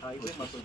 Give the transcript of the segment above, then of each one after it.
아, 이거 맞다. 아,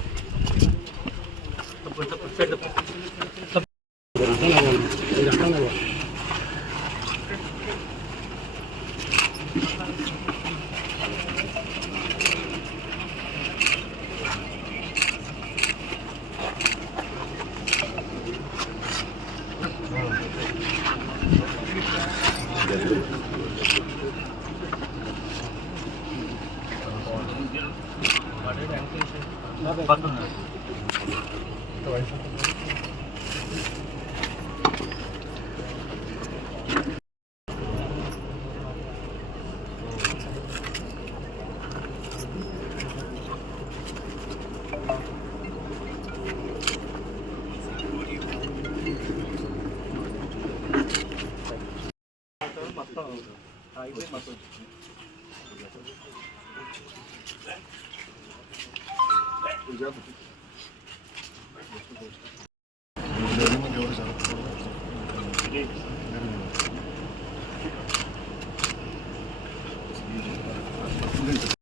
పడుతుంది 아 이거 맞어. 내리는 게 오래 잡았고 내리는 아, 거.